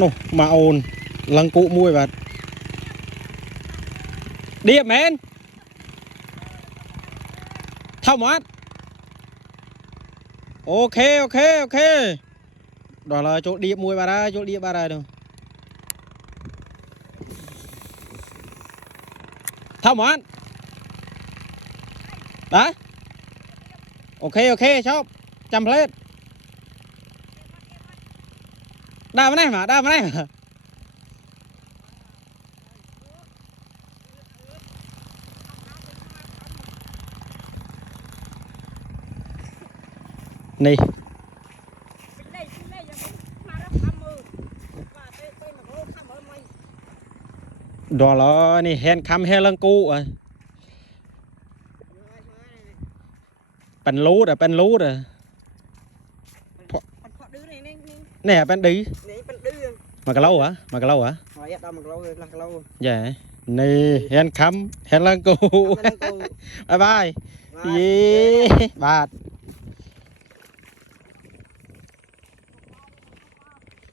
นู่มาโอนลังกุมวยบัดเดียบแมนเท่ามัดโอเคโอเคโอเคđó là chỗ điệp mùi bà ra chỗ điệp bà ra đâu thao món đấy ok ok chốt trăm plate đa vào này mà đa vào này mà này đó là này hèn cam hèn lăng cu àเป็นรูดอ่ะเป็นรูดอ่ะเนี่ยเป็นดีมากระเล่าเหรอมากระเล่าเหรอใหญ่นี่เห็นคำเห็นลังกูบายบายยี่บาท